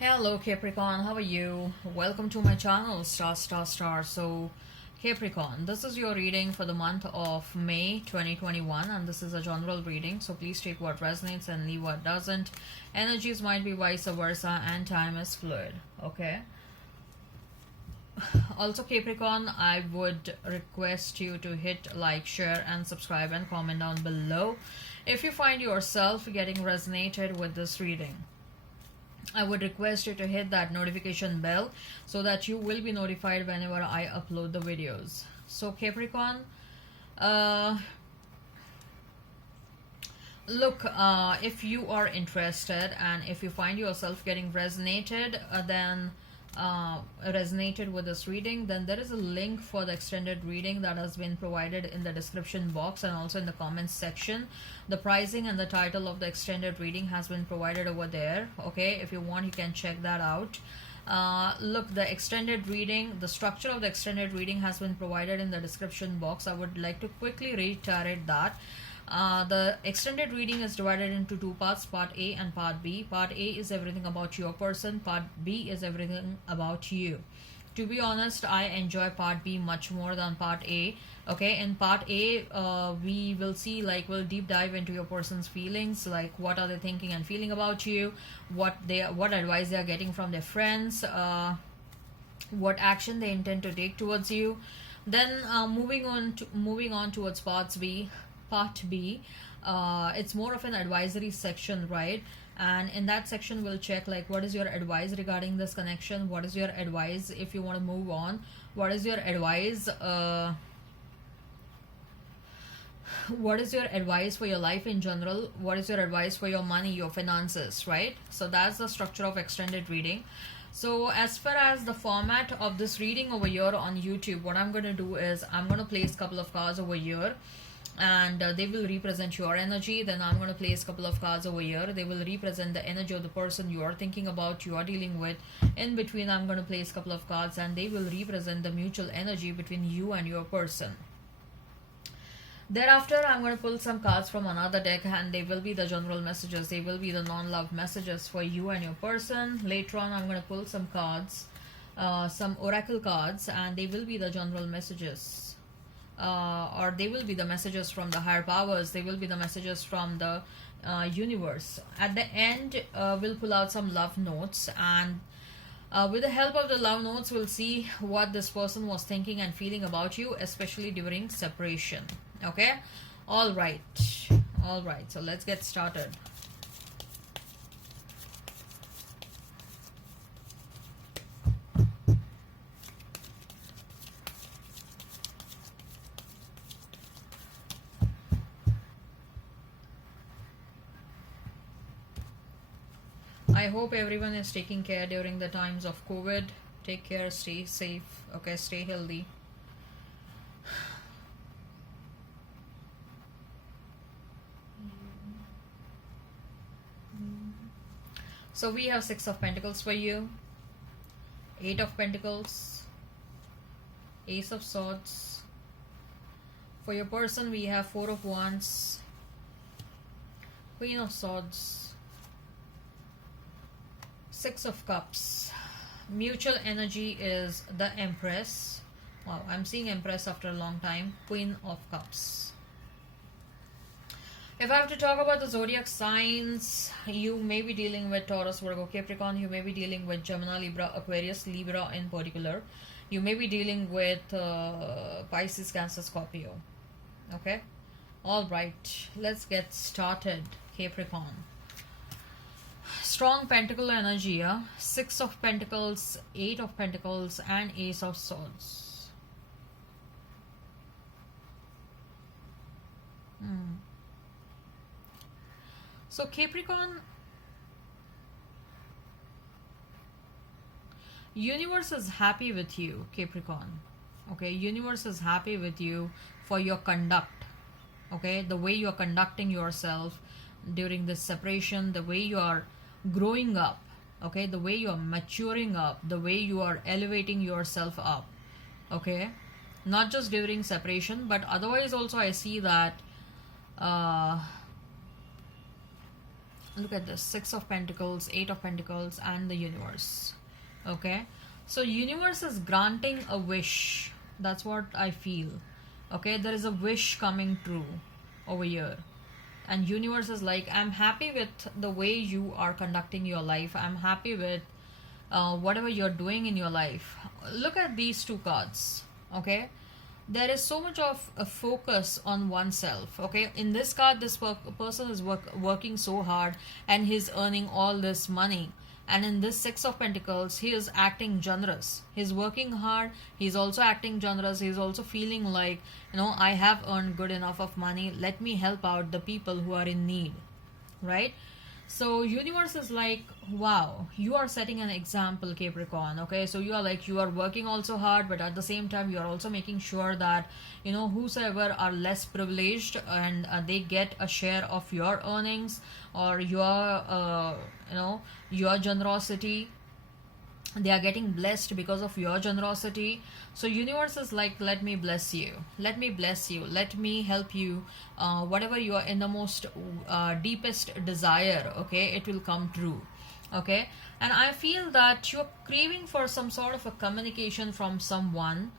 Hello Capricorn, how are you? Welcome to my channel Star. So Capricorn, this is your reading for the month of May 2021 and this is a general reading, so please take what resonates and leave what doesn't. Energies might be vice versa and time is fluid, okay? Also Capricorn, I would request you to hit like, share and subscribe and comment down below if you find yourself getting resonated with this reading. I would request you to hit that notification bell so that you will be notified whenever I upload the videos. So Capricorn, uh, look, if you are interested and if you find yourself getting resonated with this reading, then there is a link for the extended reading that has been provided in the description box and also in the comments section. The pricing and the title of the extended reading has been provided over there, okay? If you want, you can check that out. Look, the extended reading, the structure of the extended reading has been provided in the description box. I would like to quickly reiterate that. The extended reading is divided into two parts, part A and part B. Part A is everything about your person, part B is everything about you. To be honest, I enjoy part B much more than part A. Okay, in part A, we will see, like, we'll deep dive into your person's feelings, like what are they thinking and feeling about you, what advice they are getting from their friends, what action they intend to take towards you. Then moving on towards part B, it's more of an advisory section, right? And in that section we'll check, like, what is your advice regarding this connection, what is your advice if you want to move on, what is your advice for your life in general, what is your advice for your money, your finances, right? So that's the structure of extended reading. So as far as the format of this reading over here on YouTube, what I'm going to do is I'm going to place a couple of cards over here and they will represent your energy. Then I'm going to place a couple of cards over here, they will represent the energy of the person you are thinking about, you are dealing with. In between, I'm going to place a couple of cards and they will represent the mutual energy between you and your person. Thereafter, I'm going to pull some cards from another deck and they will be the general messages, they will be the non-love messages for you and your person. Later on, I'm going to pull some cards, some oracle cards, and they will be the general messages, or they will be the messages from the higher powers, they will be the messages from the universe. At the end, we'll pull out some love notes, and with the help of the love notes, we'll see what this person was thinking and feeling about you, especially during separation. Okay, all right, so let's get started. I hope everyone is taking care during the times of COVID. Take care, stay safe, okay, stay healthy. So we have Six of Pentacles for you, Eight of Pentacles, Ace of Swords. For your person, we have Four of Wands, Queen of Swords, Six of Cups. Mutual energy is the Empress. Wow, I'm seeing Empress after a long time. Queen of Cups. If I have to talk about the zodiac signs, you may be dealing with Taurus, Virgo, Capricorn. You may be dealing with Gemini, Libra, Aquarius, Libra in particular. You may be dealing with Pisces, Cancer, Scorpio. Okay? Alright, let's get started, Capricorn. Strong pentacle energy, yeah? Six of Pentacles, Eight of Pentacles, and Ace of Swords. So Capricorn, universe is happy with you, Capricorn. Okay, universe is happy with you for your conduct. Okay, the way you are conducting yourself during this separation, the way you are growing up, okay, the way you are maturing up, the way you are elevating yourself up. Okay, not just during separation, but otherwise also I see that Look at this, Six of Pentacles, Eight of Pentacles, and the Universe. Okay, so universe is granting a wish. That's what I feel. Okay, there is a wish coming true over here, and universe is like, I'm happy with the way you are conducting your life. I'm happy with whatever you're doing in your life. Look at these two cards. Okay, there is so much of a focus on oneself. Okay, in this card, this person is working so hard and he's earning all this money. And in this Six of Pentacles, he is acting generous. He's working hard. He's also acting generous. He's also feeling like, I have earned good enough of money. Let me help out the people who are in need, right? So universe is like, wow, you are setting an example, Capricorn. Okay, so you are working also hard, but at the same time, you are also making sure that, whosoever are less privileged, and they get a share of your earnings, or your generosity. They are getting blessed because of your generosity. So universe is like, let me bless you, let me bless you, let me help you. Whatever you are in the most deepest desire, okay, it will come true. Okay, and I feel that you're craving for some sort of a communication from someone.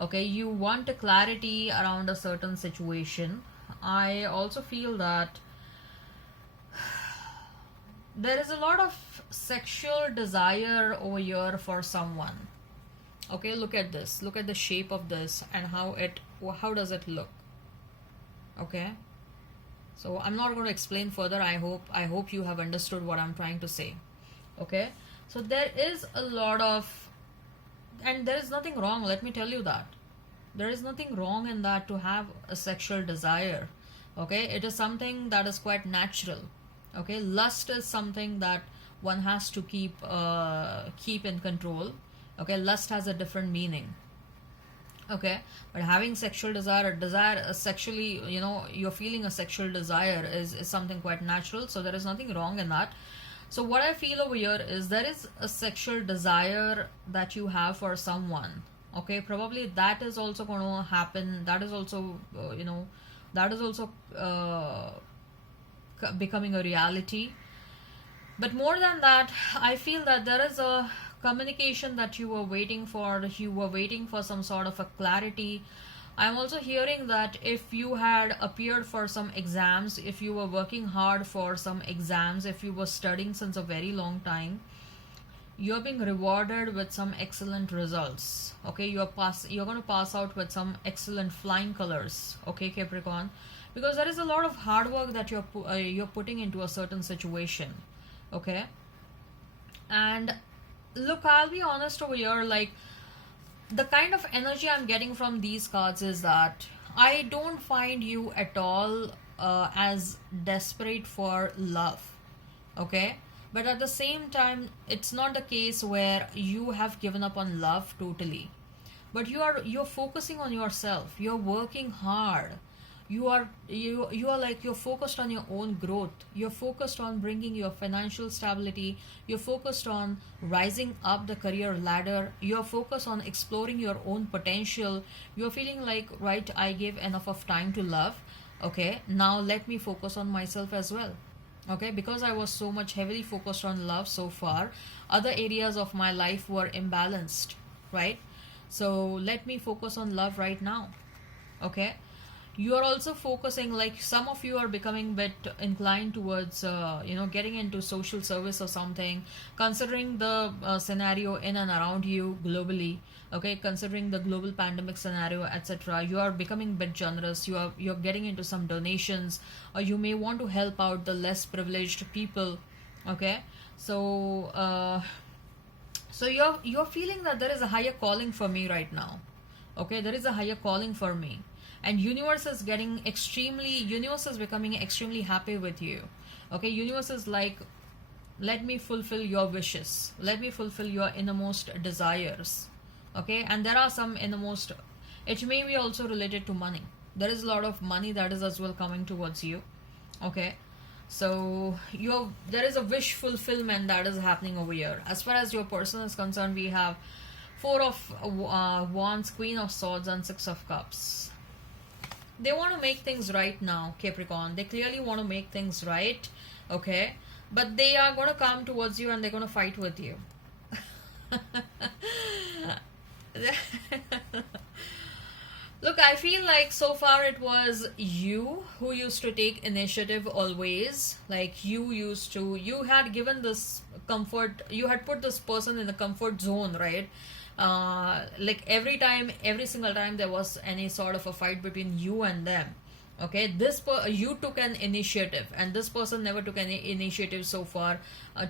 Okay, you want a clarity around a certain situation. I also feel that there is a lot of sexual desire over here for someone. Okay, look at this, look at the shape of this, and how does it look. Okay, so I'm not going to explain further. I hope you have understood what I'm trying to say. Okay, so there is a lot of, and there is nothing wrong, let me tell you that there is nothing wrong in that, to have a sexual desire. Okay, it is something that is quite natural. Okay, lust is something that one has to keep in control. Okay, lust has a different meaning. Okay, but having sexual desire sexually, you're feeling a sexual desire is something quite natural. So there is nothing wrong in that. So what I feel over here is, there is a sexual desire that you have for someone. Okay, probably that is also going to happen. That is also becoming a reality. But more than that, I feel that there is a communication that you were waiting for. You were waiting for some sort of a clarity. I'm also hearing that if you had appeared for some exams, if you were working hard for some exams, if you were studying since a very long time, you're being rewarded with some excellent results. Okay, you're going to pass out with some excellent flying colors. Okay, Capricorn, because there is a lot of hard work that you're putting into a certain situation. Okay, and look, I'll be honest over here, like, the kind of energy I'm getting from these cards is that I don't find you at all as desperate for love. Okay, but at the same time, it's not the case where you have given up on love totally, but you're focusing on yourself. You're working hard. You're focused on your own growth. You're focused on bringing your financial stability. You're focused on rising up the career ladder. You're focused on exploring your own potential. You're feeling like, right, I gave enough of time to love. Okay, now let me focus on myself as well. Okay, because I was so much heavily focused on love so far, other areas of my life were imbalanced, right? So let me focus on love right now. Okay, you are also focusing, like, some of you are becoming a bit inclined towards getting into social service or something, considering the scenario in and around you globally. Okay, considering the global pandemic scenario, etc., you are becoming a bit generous. You're getting into some donations, or you may want to help out the less privileged people. Okay, so you're feeling that there is a higher calling for me right now. Okay, there is a higher calling for me, and universe is becoming extremely happy with you. Okay, universe is like, let me fulfill your wishes, let me fulfill your innermost desires. Okay, and there are some innermost, it may be also related to money. There is a lot of money that is as well coming towards you. Okay, so there is a wish fulfillment that is happening over here. As far as your person is concerned, we have Four of Wands, Queen of Swords, and Six of Cups. They want to make things right now, Capricorn. They clearly want to make things right. Okay, but they are going to come towards you and they're going to fight with you. Look, I feel like so far it was you who used to take initiative always. Like you had given this comfort, you had put this person in the comfort zone, right? Like every single time there was any sort of a fight between you and them. Okay, you took an initiative, and this person never took any initiative so far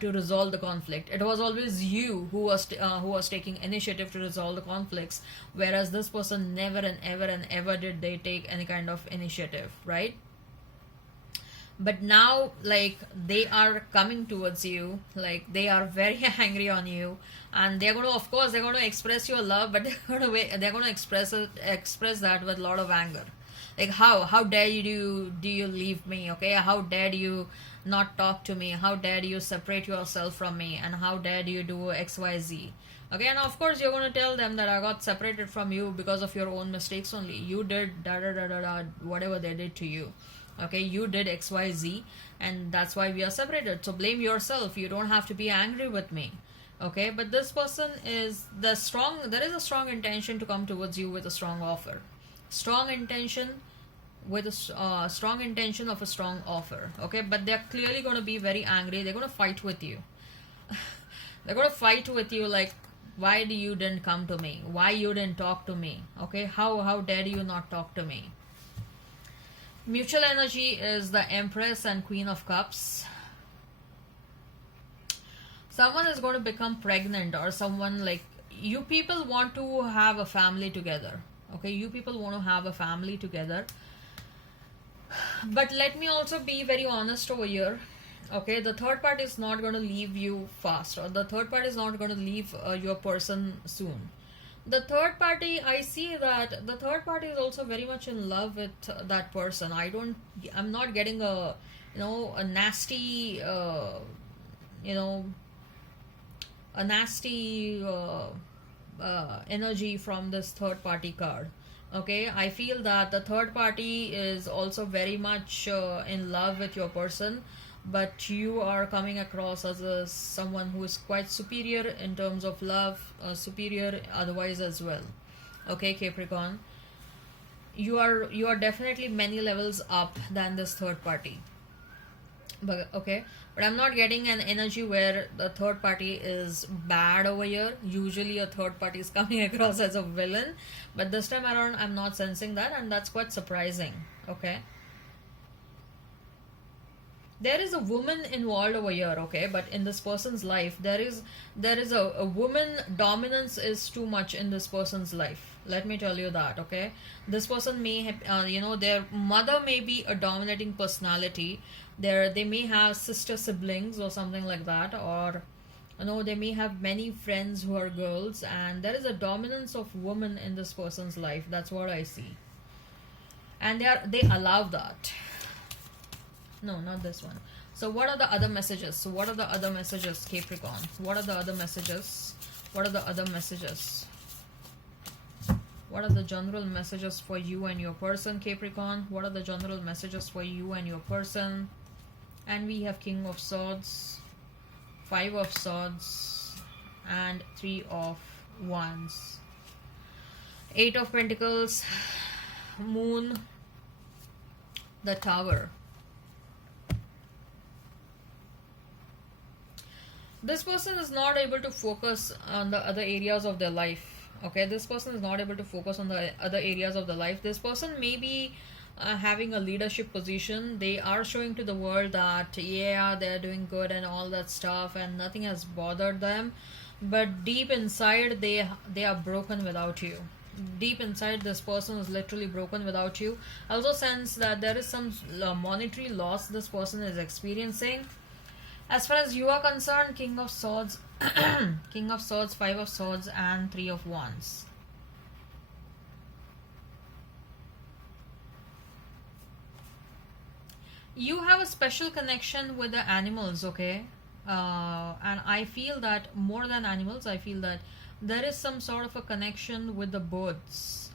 to resolve the conflict. It was always you who was taking initiative to resolve the conflicts, whereas this person never and ever did they take any kind of initiative, right? But now, like, they are coming towards you, like they are very angry on you, and they're going to, of course, they're going to express your love, but they're going to express that with a lot of anger. Like, how dare you do you leave me? Okay, how dare you not talk to me? How dare you separate yourself from me? And how dare you do XYZ? Okay, and of course you're going to tell them that I got separated from you because of your own mistakes only. You did da da da da da whatever they did to you. Okay, you did XYZ, and that's why we are separated. So blame yourself. You don't have to be angry with me. Okay, but this person is there is a strong intention to come towards you with a strong offer. Strong intention with a strong intention of a strong offer. Okay, but they're clearly going to be very angry. They're going to fight with you. They're going to fight with you, like, why you didn't come to me? Why you didn't talk to me? Okay, how dare you not talk to me? Mutual energy is the Empress and Queen of Cups. Someone is going to become pregnant, or someone, like, you people want to have a family together. Okay, you people want to have a family together. But let me also be very honest over here. Okay, the third party is not going to leave you fast, or the third party is not going to leave your person soon. The third party, I see that the third party is also very much in love with that person. I'm not getting a nasty, a nasty energy from this third party card. Okay, I feel that the third party is also very much in love with your person, but you are coming across as someone who is quite superior in terms of love, superior otherwise as well. Okay, Capricorn, you are definitely many levels up than this third party. But okay, but I'm not getting an energy where the third party is bad over here. Usually a third party is coming across as a villain, but this time around I'm not sensing that, and that's quite surprising. Okay, there is a woman involved over here. Okay, but in this person's life there is a woman dominance is too much in this person's life. Let me tell you that. Okay, this person may have their mother may be a dominating personality. They may have sister siblings or something like that, or they may have many friends who are girls, and there is a dominance of women in this person's life. That's what I see, and they allow that. No, not this one. So what are the other messages? What are the other messages, Capricorn? What are the other messages? What are the other messages? What are the general messages for you and your person, Capricorn? What are the general messages for you and your person? And we have King of Swords, 5 of Swords, and 3 of Wands. 8 of Pentacles, Moon, the Tower. This person is not able to focus on the other areas of their life. Okay, this person is not able to focus on the other areas of the life. This person may be having a leadership position. They are showing to the world that yeah, they're doing good and all that stuff, and nothing has bothered them, but deep inside they are broken without you. Deep inside, this person is literally broken without you. I also sense that there is some monetary loss this person is experiencing. As far as you are concerned, King of Swords, King of Swords, 5 of Swords, and 3 of Wands. You have a special connection with the animals, okay? And I feel that more than animals, I feel that there is some sort of a connection with the birds.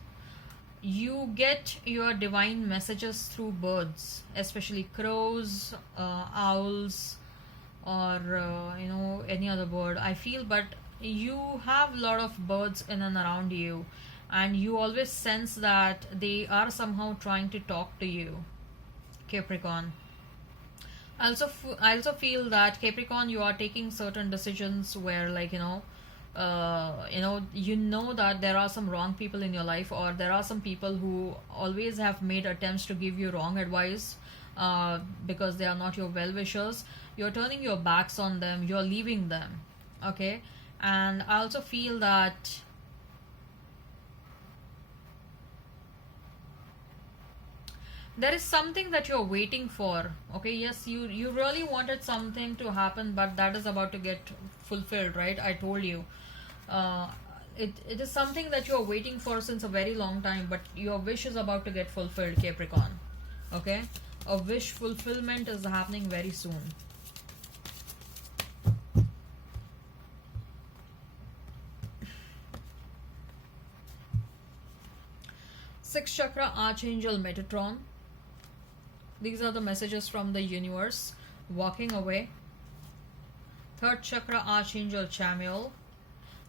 You get your divine messages through birds, especially crows, owls, or any other bird, I feel. But you have a lot of birds in and around you, and you always sense that they are somehow trying to talk to you, Capricorn. I also feel that, Capricorn, you are taking certain decisions where, like, that there are some wrong people in your life, or there are some people who always have made attempts to give you wrong advice, because they are not your well wishers. You're turning your backs on them, you're leaving them. Okay. And I also feel that there is something that you're waiting for. Okay, yes, you really wanted something to happen, but that is about to get fulfilled, right? I told you. uh, it is something that you're waiting for since a very long time, but your wish is about to get fulfilled, Capricorn. Okay, a wish fulfillment is happening very soon. Sixth chakra, Archangel Metatron. These are the messages from the universe. Walking away. Third chakra, Archangel Chamuel.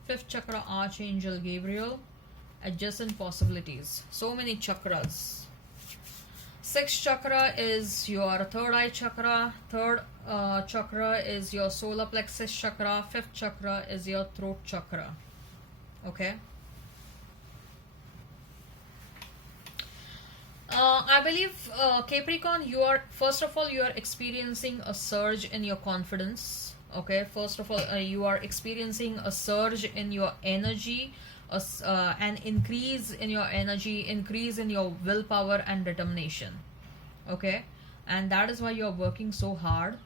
Fifth chakra, Archangel Gabriel. Adjacent possibilities. So many chakras. Sixth chakra is your third eye chakra. Third chakra is your solar plexus chakra. Fifth chakra is your throat chakra. Okay. I believe, Capricorn, you are, first of all, you are experiencing a surge in your confidence. Okay, first of all, you are experiencing a surge in your energy, an increase in your energy, increase in your willpower and determination. Okay, and that is why you are working so hard.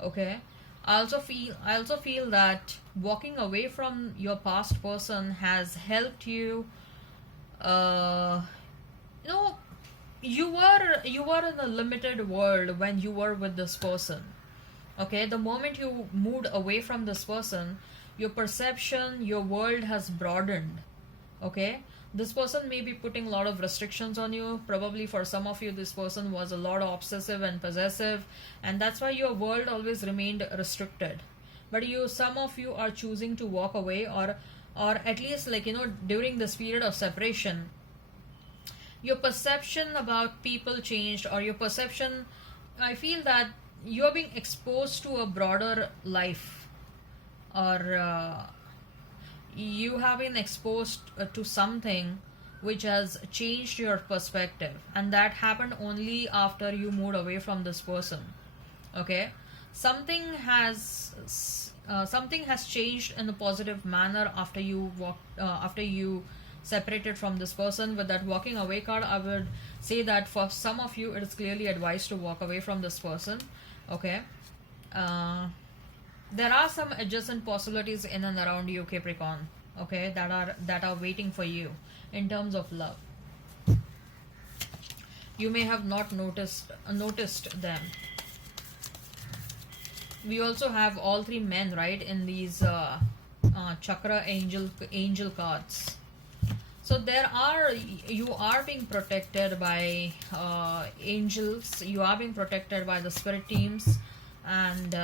Okay, I also feel that walking away from your past person has helped you. Uh, you know you were in a limited world when you were with this person. Okay, the moment you moved away from this person, your perception, your world has broadened. Okay, this person may be putting a lot of restrictions on you. Probably for some of you, this person was a lot obsessive and possessive, and that's why your world always remained restricted. But some of you are choosing to walk away, or at least, like, during this period of separation, your perception about people changed, or your perception, I feel that you're being exposed to a broader life, or you have been exposed to something which has changed your perspective, and that happened only after you moved away from this person. Okay, something has changed in a positive manner after after you separated from this person. With that walking away card, I would say that for some of you, it is clearly advised to walk away from this person. Okay, there are some adjacent possibilities in and around you, Capricorn. Okay, that are waiting for you in terms of love. You may have not noticed them. We also have all three men, right, in these chakra angel cards. So you are being protected by angels. You are being protected by the spirit teams, and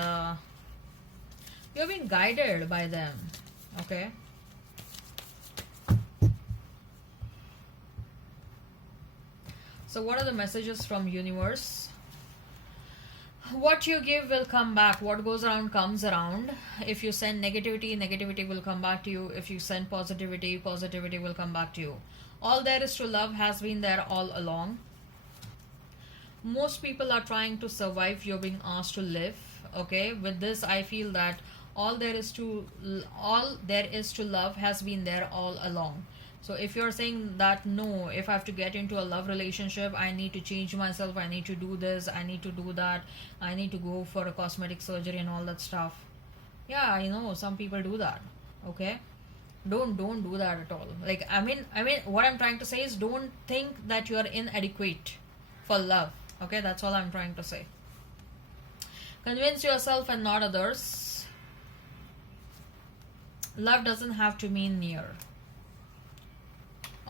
you're being guided by them. Okay. So what are the messages from universe? What you give will come back. What goes around comes around. If you send negativity, negativity will come back to you. If you send positivity, positivity will come back to you. All there is to love has been there all along. Most people are trying to survive. You're being asked to live. Okay, with this, I feel that all there is to love has been there all along. So if you're saying that, no, if I have to get into a love relationship, I need to change myself, I need to do this, I need to do that, I need to go for a cosmetic surgery and all that stuff. Yeah, I know some people do that. Okay, don't do that at all. Like, I mean, what I'm trying to say is, don't think that you are inadequate for love. Okay, that's all I'm trying to say. Convince yourself and not others. Love doesn't have to mean near.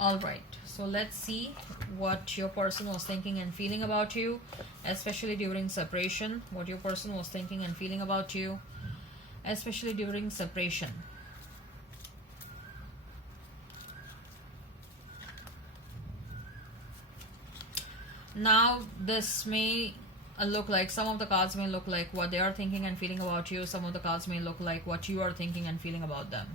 All right, so let's see what your person was thinking and feeling about you, especially during separation. What your person was thinking and feeling about you, especially during separation. Now, this may look like, some of the cards may look like what they are thinking and feeling about you. Some of the cards may look like what you are thinking and feeling about them.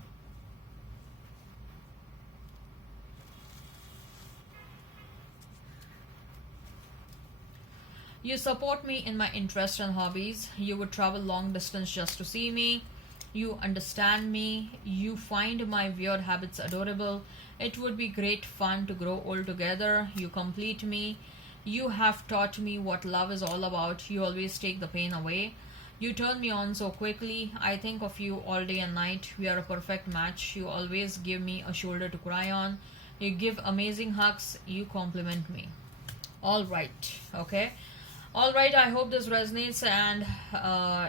You support me in my interests and hobbies. You would travel long distance just to see me. You understand me. You find my weird habits adorable. It would be great fun to grow old together. You complete me. You have taught me what love is all about. You always take the pain away. You turn me on so quickly. I think of you all day and night. We are a perfect match. You always give me a shoulder to cry on. You give amazing hugs. You compliment me. All right. Okay. All right, I hope this resonates, and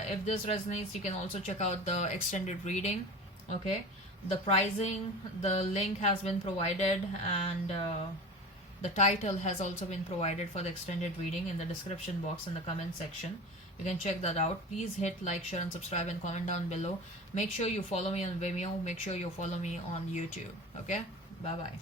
if this resonates, you can also check out the extended reading. Okay, the pricing, the link has been provided, and the title has also been provided for the extended reading in the description box in the comment section. You can check that out. Please hit like, share, and subscribe, and comment down below. Make sure you follow me on Vimeo. Make sure you follow me on YouTube. Okay, bye bye.